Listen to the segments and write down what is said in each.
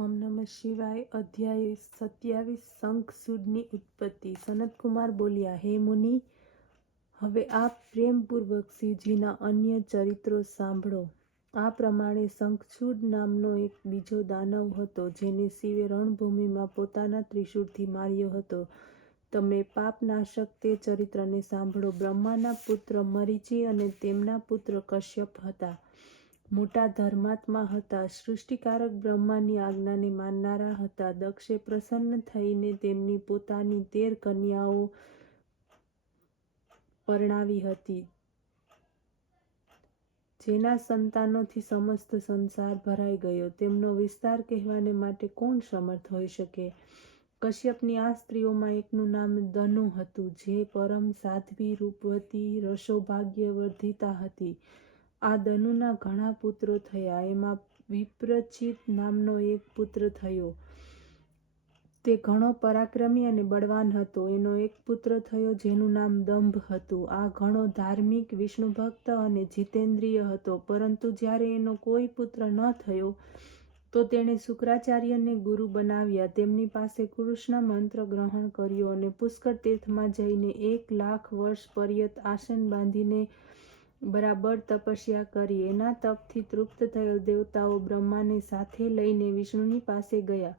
ઓમ નમઃ શિવાય. અધ્યાય 27. શંખચૂડની ઉત્પત્તિ. સનતકુમાર બોલ્યા, હે મુનિ, હવે આપ પ્રેમપૂર્વક શિવજીના અન્ય ચરિત્રો સાંભળો. આ પ્રમાણે શંખચૂડ નામનો એક બીજો દાનવ હતો, જેને શિવે રણભૂમિમાં પોતાના ત્રિશૂળથી માર્યો હતો. તમે પાપનાશક તે ચરિત્રને સાંભળો. બ્રહ્માના પુત્ર મરીચી અને તેમના પુત્ર કશ્યપ હતા. મોટા ધર્માત્મા હતા. સૃષ્ટિકારક બ્રહ્માની આજ્ઞાને માનનારા હતા. દક્ષે પ્રસન્ન થઈને તેમની પોતાની 13 કન્યાઓ પરણાવી હતી, જેના સંતાનોથી સમસ્ત સંસાર ભરાઈ ગયો. તેમનો વિસ્તાર કહેવાને માટે કોણ સમર્થ હોઈ શકે? કશ્યપની આ સ્ત્રીઓમાં એકનું નામ દનુ હતું, જે પરમ સાધ્વી, રૂપવતી, રસોભાગ્યવર્ધિતા હતી. આ દનુના ઘણા પુત્રો થયા. એમાં વિપ્રચિત નામનો એક પુત્ર થયો. તે ઘણો પરાક્રમી અને બળવાન હતો. એનો એક પુત્ર થયો, જેનું નામ દંભ હતું. આ ઘણો ધાર્મિક, વિષ્ણુભક્ત અને જીતેન્દ્રિય હતો. પરંતુ જ્યારે એનો કોઈ પુત્ર ન થયો, તો તેણે શુક્રાચાર્યને ગુરુ બનાવ્યા. તેમની પાસે કૃષ્ણ મંત્ર ગ્રહણ કર્યો અને પુષ્કર તીર્થમાં જઈને 1 લાખ વર્ષ પર્યંત આસન બાંધીને બરાબર તપસ્યા કરી. એના તપથી તૃપ્ત થયેલ દેવતાઓ બ્રહ્માને સાથે લઈને વિષ્ણુની પાસે ગયા.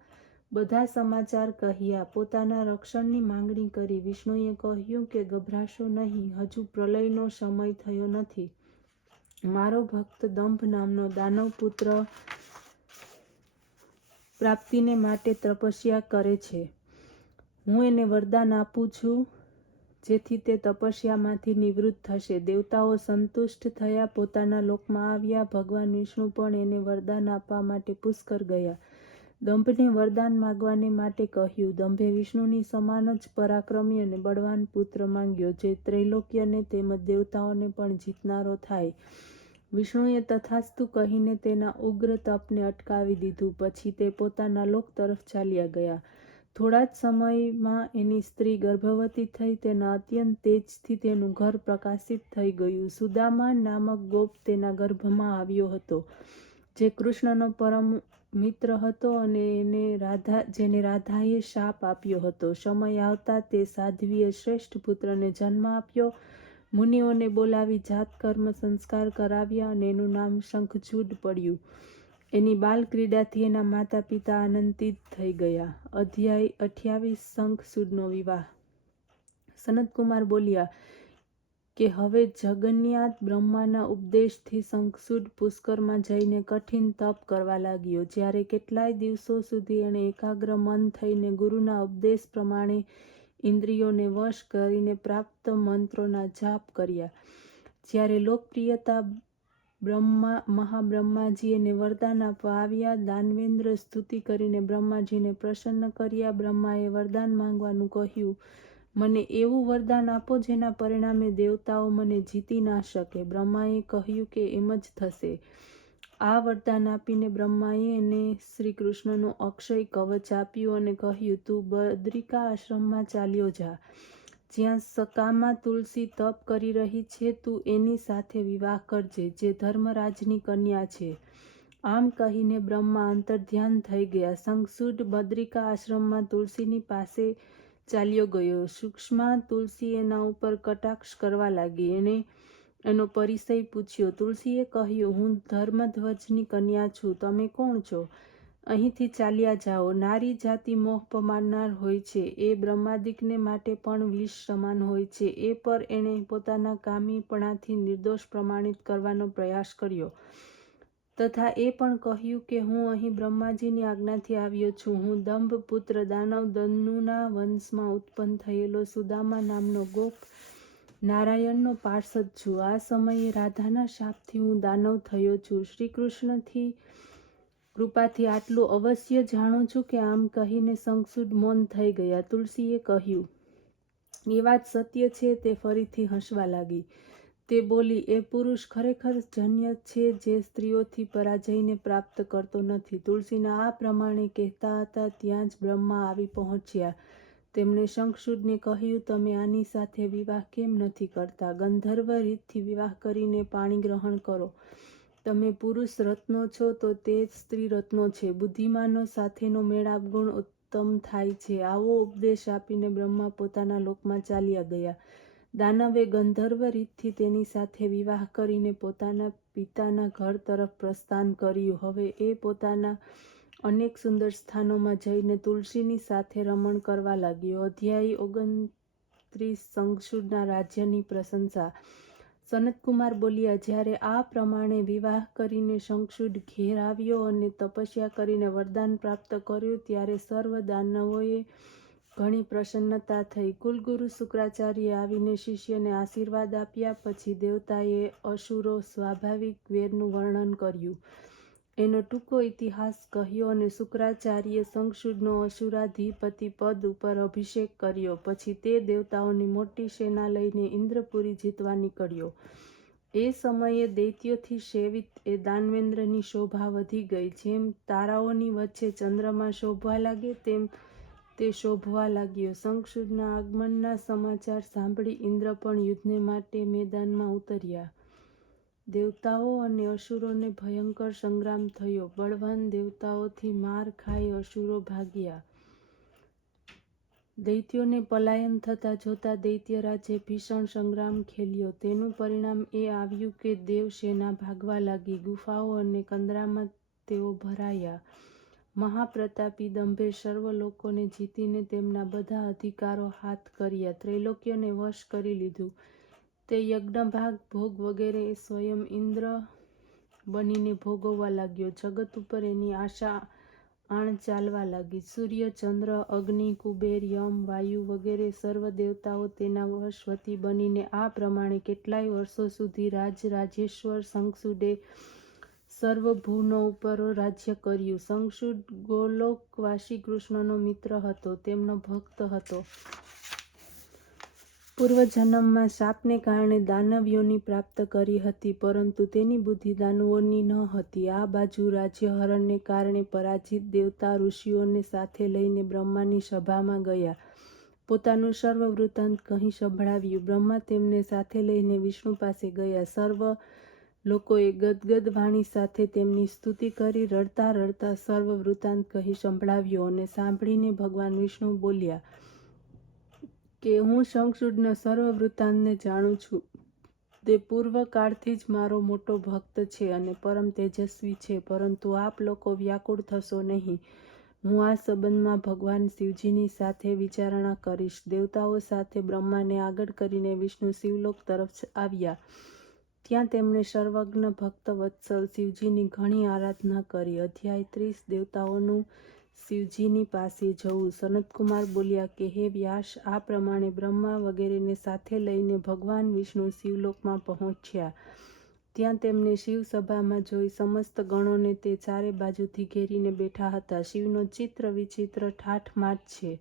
બધા સમાચાર કહ્યા. પોતાના રક્ષણની માંગણી કરી. વિષ્ણુએ કહ્યું કે ગભરાશો નહીં, હજુ પ્રલયનો સમય થયો નથી. મારો ભક્ત દંભ નામનો દાનવ પુત્ર પ્રાપ્તિને માટે તપસ્યા કરે છે. હું એને વરદાન આપું છું, જેથી તે તપસ્યામાંથી નિવૃત્ત થશે. દેવતાઓ સંતુષ્ટ થયા, પોતાના લોકમાં આવ્યા. ભગવાન વિષ્ણુ પણ એને વરદાન આપવા માટે પુષ્કર ગયા. દંભને વરદાન માગવાને માટે કહ્યું. દંભે વિષ્ણુની સમાન જ પરાક્રમી અને બળવાન પુત્ર માંગ્યો, જે ત્રૈલોક્યને તેમજ દેવતાઓને પણ જીતનારો થાય. વિષ્ણુએ તથાસ્તુ કહીને તેના ઉગ્ર તપને અટકાવી દીધું. પછી તે પોતાના લોક તરફ ચાલ્યા ગયા. થોડા જ સમયમાં એની સ્ત્રી ગર્ભવતી થઈ. તેના અત્યંત તેજથી તેનું ઘર પ્રકાશિત થઈ ગયું. સુદામા નામક ગોપ તેના ગર્ભમાં આવ્યો હતો, જે કૃષ્ણનો પરમ મિત્ર હતો અને જેને રાધાએ શાપ આપ્યો હતો. સમય આવતા તે સાધ્વીએ શ્રેષ્ઠ પુત્રને જન્મ આપ્યો. મુનિઓને બોલાવી જાતકર્મ સંસ્કાર કરાવ્યા અને એનું નામ શંખચૂડ પડ્યું. એની બાલક્રીડાથી એના માતા પિતા આનંદિત થઈ ગયા. અધ્યાય 28. શંખચૂડનો વિવાહ. સનતકુમાર બોલ્યા કે હવે જગન્યાત બ્રહ્માના ઉપદેશથી શંખચૂડ પુષ્કરમાં જઈને કઠિન તપ કરવા લાગ્યો. જ્યારે કેટલાય દિવસો સુધી એણે એકાગ્ર મન થઈને ગુરુના ઉપદેશ પ્રમાણે ઇન્દ્રિયોને વશ કરીને પ્રાપ્ત મંત્રોના જાપ કર્યા. જ્યારે લોકપ્રિયતા મહાબ્રહ્માજી એને વરદાન આપવા આવ્યા. દાનવેન્દ્ર સ્તુતિ કરીને બ્રહ્માજીને પ્રસન્ન કર્યા. બ્રહ્માએ વરદાન માંગવાનું કહ્યું. મને એવું વરદાન આપો જેના પરિણામે દેવતાઓ મને જીતી ના શકે. બ્રહ્માએ કહ્યું કે એમ જ થશે. આ વરદાન આપીને બ્રહ્માએ એને શ્રી કૃષ્ણનું અક્ષય કવચ આપ્યું અને કહ્યું, તું બદ્રિકા આશ્રમમાં ચાલ્યો જા. જ્યાં સકામા તુલસી તપ કરી રહી છે, તું એની સાથે વિવાહ કરજે, જે ધર્મરાજની કન્યા છે. આમ કહીને બ્રહ્મા અંતર્ધ્યાન થઈ ગયા. શંખચૂડ બદ્રિકા આશ્રમમાં તુલસીની પાસે ચાલ્યો ગયો. સૂક્ષ્મા તુલસી એના ઉપર કટાક્ષ કરવા લાગી. એને એનો પરિચય પૂછ્યો. તુલસીએ કહ્યું, હું ધર્મધ્વજની કન્યા છું. તમે કોણ છો? અહીંથી ચાલ્યા જાઓ. નારી જાતિ મોહ પમાડનાર હોય છે. એ બ્રહ્માદિકને માટે પણ વિષ સમાન હોય છે. એ પર એણે પોતાના કામીપણાથી નિર્દોષ પ્રમાણિત કરવાનો પ્રયાસ કર્યો, તથા એ પણ કહ્યું કે હું અહીં બ્રહ્માજીની આજ્ઞાથી આવ્યો છું. હું દંભ પુત્ર દાનવ દનુના વંશમાં ઉત્પન્ન થયેલો સુદામા નામનો ગોપ નારાયણનો પાર્ષદ છું. આ સમયે રાધાના શાપથી હું દાનવ થયો છું. શ્રી કૃષ્ણથી કૃપાથી આટલું અવશ્ય જાણું છું કે આમ કહીને શંખચૂડ મૌન થઈ ગયા. તુલસીએ કહ્યું, એ વાત સત્ય છે. તે ફરીથી હસવા લાગી. તે બોલી, એ પુરુષ ખરેખર જન્ય છે, જે સ્ત્રીઓથી પરાજયને પ્રાપ્ત કરતો નથી. તુલસીના આ પ્રમાણે કહેતા હતા ત્યાં જ બ્રહ્મા આવી પહોંચ્યા. તેમણે શંખચૂડને કહ્યું, તમે આની સાથે વિવાહ કેમ નથી કરતા? ગંધર્વ રીતથી વિવાહ કરીને પાણી ગ્રહણ કરો. તમે પુરુષ રત્નો છો તો તે સ્ત્રી રત્નો છે. બુદ્ધિમાનો સાથેનો મેળાપ ગુણ ઉત્તમ થાય છે. આવો ઉપદેશ આપીને બ્રહ્મા પોતાના લોકમાં ચાલ્યા ગયા. દાનવે ગંધર્વ રીતથી તેની સાથે વિવાહ કરીને પોતાના પિતાના ઘર તરફ પ્રસ્થાન કર્યું. હવે એ પોતાના અનેક સુંદર સ્થાનોમાં જઈને તુલસીની સાથે રમણ કરવા લાગ્યો. અધ્યાય 29 શંખચૂડના રાજ્યની પ્રશંસા. સનતકુમાર બોલ્યા, જ્યારે આ પ્રમાણે વિવાહ કરીને શંખચૂડ ઘેર આવ્યો અને તપસ્યા કરીને વરદાન પ્રાપ્ત કર્યું, ત્યારે સર્વ દાનવોએ ઘણી પ્રસન્નતા થઈ. કુલગુરુ શુક્રાચાર્યે આવીને શિષ્યને આશીર્વાદ આપ્યા. પછી દેવતાએ અસુરો સ્વાભાવિક વેરનું વર્ણન કર્યું, એનો ટૂંકો ઇતિહાસ કહ્યો અને શુક્રાચાર્યે શંખચૂડનો અસુરાધિપતિ પદ ઉપર અભિષેક કર્યો. પછી તે દેવતાઓની મોટી સેના લઈને ઇન્દ્રપુરી જીતવા નીકળ્યો. એ સમયે દૈત્યોથી સેવિત એ દાનવેન્દ્રની શોભા વધી ગઈ. જેમ તારાઓની વચ્ચે ચંદ્રમા શોભવા લાગે તેમ તે શોભવા લાગ્યો. શંખચૂડના આગમનના સમાચાર સાંભળી ઇન્દ્ર પણ યુદ્ધને માટે મેદાનમાં ઉતર્યા. દેવતાઓ અને અસુરોને ભયંકર સંગ્રામ થયો. બળવાન દેવતાઓથી માર ખાઈ અસુરો ભાગ્યા. દૈત્યોને પલાયન થતા જોતા દૈત્યરાજે ભીષણ સંગ્રામ ખેલ્યો. તેનું પરિણામ એ આવ્યું કે દેવસેના ભાગવા લાગી. ગુફાઓ અને કંદરામાં તેઓ ભરાયા. મહાપ્રતાપી દંભે સર્વ લોકોને જીતીને તેમના બધા અધિકારો હાથ કર્યા. ત્રૈલોક્યને વશ કરી લીધું. તે યજ્ઞભાગ ભોગ વગેરે સ્વયં ઇન્દ્ર બનીને ભોગવવા લાગ્યો. જગત ઉપર એની આશા આણ ચાલવા લાગી. સૂર્ય, ચંદ્ર, અગ્નિ, કુબેર, યમ, વાયુ વગેરે સર્વ દેવતાઓ તેના વશવર્તી બનીને આ પ્રમાણે કેટલાય વર્ષો સુધી રાજેશ્વર શંખચૂડે સર્વ ભુવનો ઉપર રાજ્ય કર્યું. શંખચૂડ ગોલોકવાસી કૃષ્ણનો મિત્ર હતો, તેમનો ભક્ત હતો. પૂર્વજન્મમાં શાપને કારણે દાનવ યોનિ પ્રાપ્ત કરી હતી, પરંતુ તેની બુદ્ધિ દાનવોની ન હતી. આ બાજુ રાજ્યહરણને કારણે પરાજિત દેવતા ઋષિઓને સાથે લઈને બ્રહ્માની સભામાં ગયા. પોતાનું સર્વ વૃત્તાંત કહી સંભળાવ્યું. બ્રહ્મા તેમને સાથે લઈને વિષ્ણુ પાસે ગયા. સર્વ લોકોએ ગદગદ વાણી સાથે તેમની સ્તુતિ કરી. રડતા રડતા સર્વ વૃત્તાંત કહી સંભળાવ્યો અને સાંભળીને ભગવાન વિષ્ણુ બોલ્યા કે હું શંખચૂડના સર્વ વૃત્તાંતને જાણું છું. તે પૂર્વકાળથી જ મારો મોટો ભક્ત છે અને પરમ તેજસ્વી છે, પરંતુ આપ લોકો વ્યાકુળ થશો નહીં. હું આ સંબંધમાં ભગવાન શિવજીની સાથે વિચારણા કરીશ. દેવતાઓ સાથે બ્રહ્માને આગળ કરીને વિષ્ણુ શિવલોક તરફ આવ્યા. ત્યાં તેમણે સર્વજ્ઞ ભક્ત વત્સલ શિવજીની ઘણી આરાધના કરી. અધ્યાય 30 દેવતાઓનું શિવજીની પાસે જવું. સનતકુમાર બોલ્યા કે હે વ્યાસ, આ પ્રમાણે બ્રહ્મા વગેરેને સાથે લઈને ભગવાન વિષ્ણુ શિવલોકમાં પહોંચ્યા. ત્યાં તેમને શિવસભામાં જોઈ સમસ્ત ગણોને તે ચારે બાજુથી ઘેરીને બેઠા હતા. શિવનો ચિત્ર વિચિત્ર ઠાઠમાઠ છે.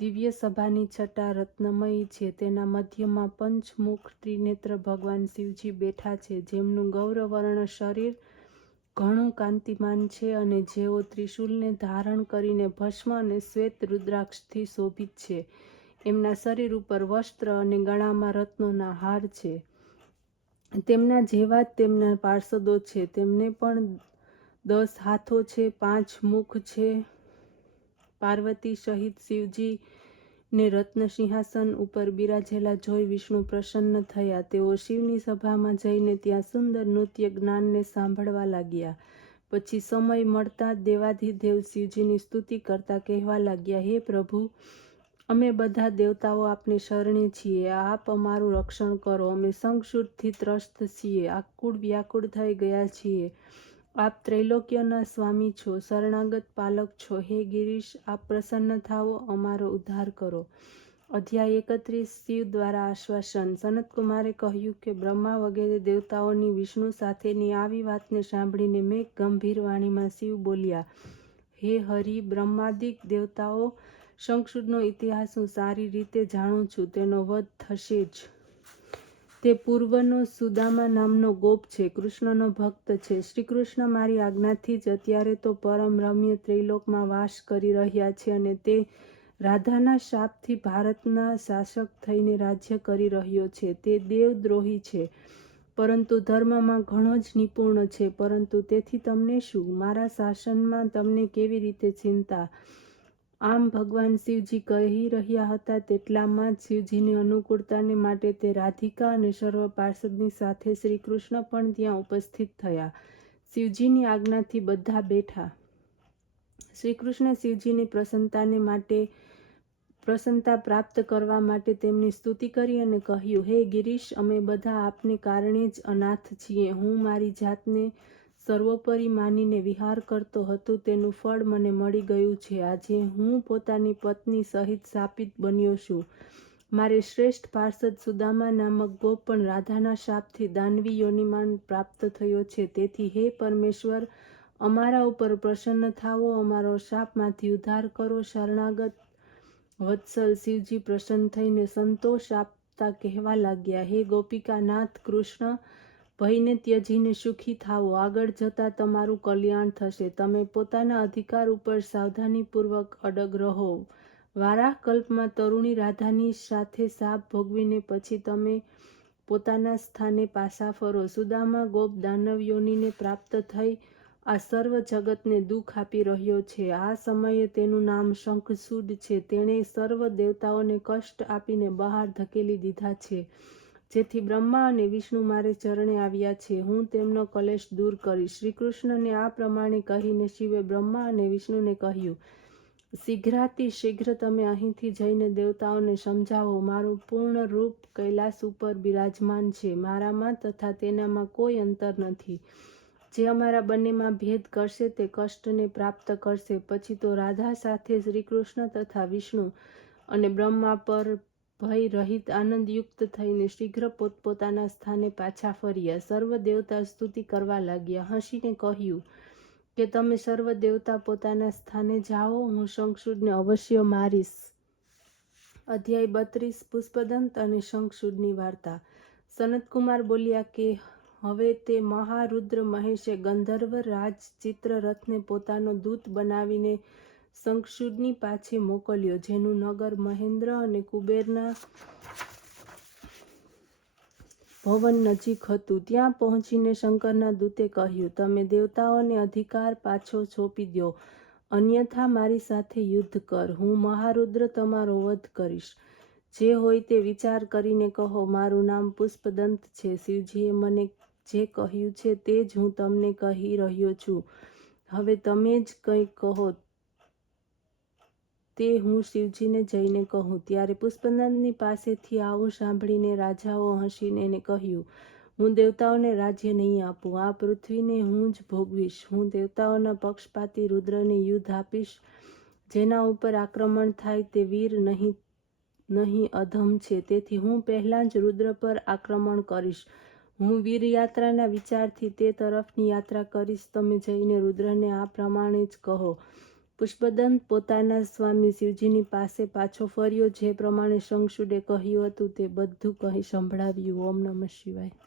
દિવ્ય સભાની છટા રત્નમયી છે. તેના મધ્યમાં પંચમુખ ત્રિનેત્ર ભગવાન શિવજી બેઠા છે, જેમનું ગૌરવર્ણ શરીર ઘણું કાંતિમાન છે અને જેઓ ત્રિશૂલને ધારણ કરીને ભસ્મ અને શ્વેત રુદ્રાક્ષથી શોભિત છે. એમના શરીર ઉપર વસ્ત્ર અને ગળામાં રત્નોના હાર છે. તેમના જેવા જ તેમના પાર્ષદો છે. તેમને પણ 10 હાથો છે, 5 મુખ છે. પાર્વતી સહિત શિવજીને રત્ન સિંહાસન ઉપર બિરાજેલા જોઈ વિષ્ણુ પ્રસન્ન થયા. તેઓ શિવની સભામાં જઈને ત્યાં સુંદર નૃત્ય જ્ઞાનને સાંભળવા લાગ્યા. પછી સમય મળતા દેવાધિદેવ શિવજીની સ્તુતિ કરતા કહેવા લાગ્યા, હે પ્રભુ, અમે બધા દેવતાઓ આપને શરણે છીએ. આપ અમારું રક્ષણ કરો. અમે શંખચૂડથી ત્રસ્ત છીએ. આકુળ વ્યાકુળ થઈ ગયા છીએ. આપ ત્રૈલોક્યના સ્વામી છો, શરણાગત પાલક છો. હે ગિરીશ, આપ પ્રસન્ન થાઓ, અમારો ઉદ્ધાર કરો. અધ્યાય 31 શિવ દ્વારા આશ્વાસન. સનતકુમારે કહ્યું કે બ્રહ્મા વગેરે દેવતાઓની વિષ્ણુ સાથેની આવી વાતને સાંભળીને મેઘ ગંભીર વાણીમાં શિવ બોલ્યા, હે હરિ, બ્રહ્માદિક દેવતાઓ, શંખચૂડનો ઇતિહાસ હું સારી રીતે જાણું છું. તેનો વધ થશે જ. તે પૂર્વનો સુદામા નામનો ગોપ છે, કૃષ્ણનો ભક્ત છે. શ્રીકૃષ્ણ મારી આજ્ઞાથી જ અત્યારે તો પરમ રમ્ય ત્રૈલોકમાં વાસ કરી રહ્યા છે અને તે રાધાના શાપથી ભારતના શાસક થઈને રાજ્ય કરી રહ્યો છે. તે દેવદ્રોહી છે, પરંતુ ધર્મમાં ઘણો જ નિપુણ છે. પરંતુ તેથી તમને શું? મારા શાસનમાં તમને કેવી રીતે ચિંતા? આમ ભગવાન શિવજી કહી રહ્યા હતા તેટલામાં જ શિવજીની અનુકૂળતાને માટે તે રાધિકા અને સર્વ પાર્ષદની સાથે શ્રી કૃષ્ણ પણ ત્યાં ઉપસ્થિત થયા. શિવજીની આજ્ઞાથી બધા બેઠા. શ્રી કૃષ્ણ શિવજીની પ્રસન્નતા પ્રાપ્ત કરવા માટે તેમની સ્તુતિ કરી અને કહ્યું, હે ગિરીશ, અમે બધા આપને કારણે જ અનાથ છીએ. હું મારી જાતને સર્વોપરી માનીને વિહાર કરતો હતો તેનું ફળ મને મળી ગયું છે. આજે હું પોતાની પત્ની સહિત શાપિત બન્યો છું. મારે શ્રેષ્ઠ પાર્ષદ સુદામા નામક ગોપ પણ રાધાના શાપથી દાનવી યોનિમાં પ્રાપ્ત થયો છે. તેથી હે પરમેશ્વર, અમારા ઉપર પ્રસન્ન થાઓ, અમારો શાપમાંથી ઉદ્ધાર કરો. શરણાગત વત્સલ શિવજી પ્રસન્ન થઈને સંતોષ આપતા કહેવા લાગ્યા, હે ગોપિકાનાથ કૃષ્ણ, ભયને ત્યજીને સુખી થાઓ. આગળ જતા તમારું કલ્યાણ થશે. તમે પોતાના અધિકાર ઉપર સાવધાનીપૂર્વક અડગ રહો. વારાહ કલ્પમાં તરુણી રાધાની સાથે શાપ ભોગવીને પછી તમે પોતાના સ્થાને પાછા ફરો. સુદામા ગોપ દાનવ યોનિને પ્રાપ્ત થઈ આ સર્વ જગતને દુઃખ આપી રહ્યો છે. આ સમયે તેનું નામ શંખચૂડ છે. તેણે સર્વ દેવતાઓને કષ્ટ આપીને બહાર ધકેલી દીધા છે. જેથી બ્રહ્મા અને વિષ્ણુ મારે ચરણે આવ્યા છે. હું તેમનો કલેશ દૂર કરીશ. શ્રી કૃષ્ણને આ પ્રમાણે કહીને શિવે બ્રહ્મા અને વિષ્ણુને કહ્યું, શીઘ્રાતિશીઘ્ર તમે અહીંથી જઈને દેવતાઓને સમજાવો. મારું પૂર્ણ રૂપ કૈલાસ ઉપર બિરાજમાન છે. મારામાં તથા તેનામાં કોઈ અંતર નથી. જે અમારા બંનેમાં ભેદ કરશે તે કષ્ટને પ્રાપ્ત કરશે. પછી તો રાધા સાથે શ્રી કૃષ્ણ તથા વિષ્ણુ અને બ્રહ્મા પર ભય રહિત આનંદયુક્ત થઈને શીઘ્ર પોતપોતાના સ્થાને પાછા ફર્યા. સર્વ દેવતા સ્તુતિ કરવા લાગ્યા. હસીને કહ્યું કે તમે સર્વ દેવતા પોતાના સ્થાને જાઓ, હું શંખચૂડને અવશ્ય મારીશ. અધ્યાય 32 પુષ્પદંત અને શંખચૂડની વાર્તા. સનતકુમાર બોલ્યા કે હવે તે મહારુદ્ર મહેશે ગંધર્વ રાજ ચિત્રરથને પોતાનો દૂત બનાવીને શંખચૂડની પાછે મોકલ્યો, જેનું નગર મહેન્દ્ર અને કુબેરના ભવન નજીક હતું. ત્યાં પહોંચીને શંકરના દૂતે કહ્યું, તમે દેવતાઓને અધિકાર પાછો સોંપી દો, અન્યથા મારી સાથે યુદ્ધ કર. હું મહારુદ્ર તમારો વધ કરીશ. જે હોય તે વિચાર કરીને કહો. મારું નામ પુષ્પદંત છે. શિવજીએ મને જે કહ્યું છે તે જ હું તમને કહી રહ્યો છું. હવે તમે જ કંઈક કહો તે હું શિવજીને જઈને કહું. ત્યારે પુષ્પદંતની પાસેથી આવું સાંભળીને રાજાઓ હસીને એને કહ્યું, હું દેવતાઓને રાજ્ય નહીં આપું. આ પૃથ્વીને હું જ ભોગવીશ. હું દેવતાઓના પક્ષપાતી રુદ્રને યુદ્ધ આપીશ. જેના ઉપર આક્રમણ થાય તે વીર નહીં અધમ છે. તેથી હું પહેલાં જ રુદ્ર પર આક્રમણ કરીશ. હું વીરયાત્રાના વિચારથી તે તરફની યાત્રા કરીશ. તમે જઈને રુદ્રને આ પ્રમાણે જ કહો. પુષ્પદંત પોતાના સ્વામી શિવજીની પાસે પાછો ફર્યો. જે પ્રમાણે શંખચૂડે કહ્યું હતું તે બધું કહી સંભળાવ્યું. ઓમ નમઃ શિવાય.